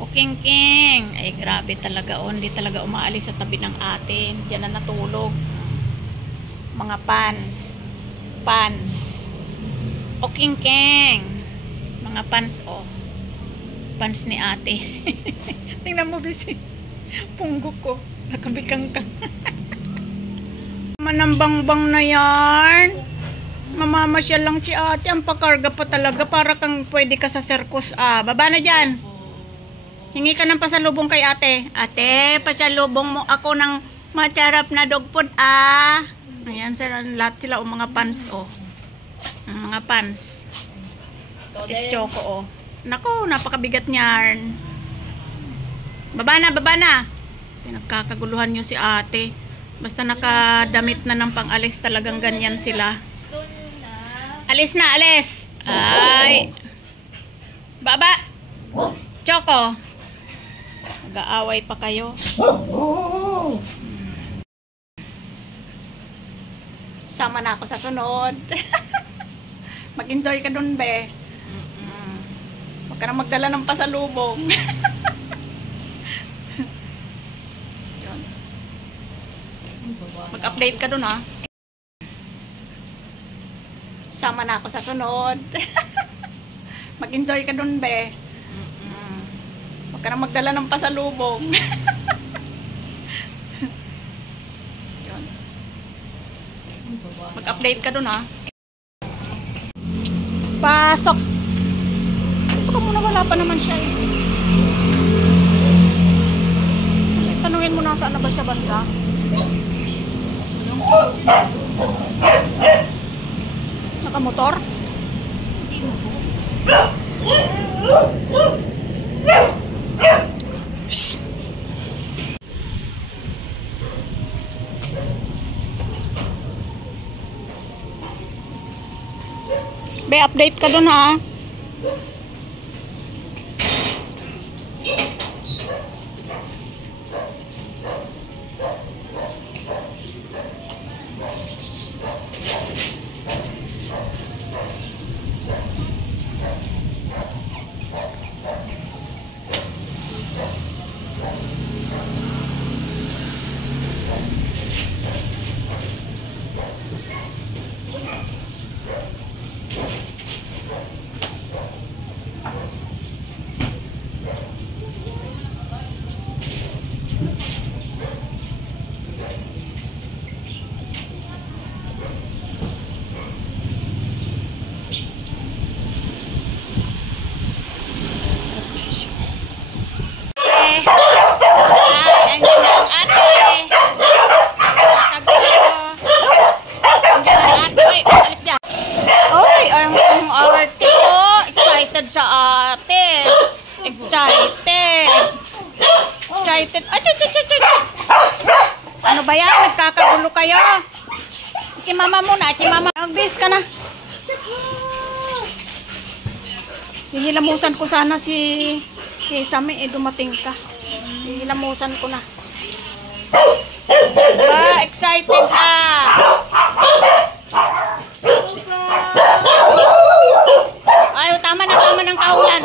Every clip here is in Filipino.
O king. Ay grabe talaga oh. Hindi talaga umaalis sa tabi ng atin. Diyan na natulog. Mga pans. O king. Mga pans oh. Pans ni ate. Tingnan mo bisi. Punggo ko. Nakabikang-kang. Manambangbang na yan. Mamamasyal lang si ate. Ang pakarga pa talaga. Para kang pwede ka sa circus. Baba na dyan. Hingi ka ng pasalubong kay ate. Ate, pasalubong mo ako ng macharap na dog food. Ayan, lahat sila mga pants mga pants. Is choco Nako, napakabigat niyan. Baba na. Pinagkakaguluhan nyo si ate. Basta nakadamit na ng pang-alis, talagang ganyan sila. Alis na, alis. Ay. Baba. Choco. Nag-aaway pa kayo. Sama na ako sa sunod. Mag-enjoy ka dun, be. Huwag ka na magdala ng pasalubong. Mag-update ka dun, Sama na ako sa sunod. Mag-enjoy ka dun, be. Huwag ka na magdala ng pasalubong. Mag-update ka dun, Pasok. Ito ka muna, wala pa naman siya Tanungin mo na saan na ba siya banda. Nakamotor? Be, update ka dun sa ate. Excited. Ano ba yan? Nagkakagulo kayo. Chimama muna. Nagbis ka na. Hihilamusan ko sana si Sami. Dumating ka. Hihilamusan ko na. Excited Ay, tama ng kaulan.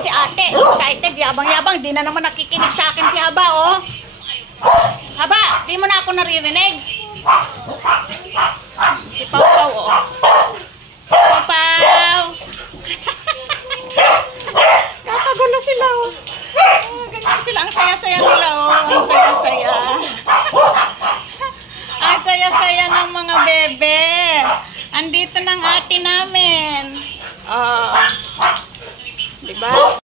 Si ate, excited, yabang-yabang, di na naman nakikinig sa akin si Haba, Haba, di mo na ako naririnig. Si Pau, Pau. Kakagulo sila, ganyan sila, ang saya-saya nila, ang saya-saya. Ang saya-saya ng mga bebe. Andito ng ate namin. Diba?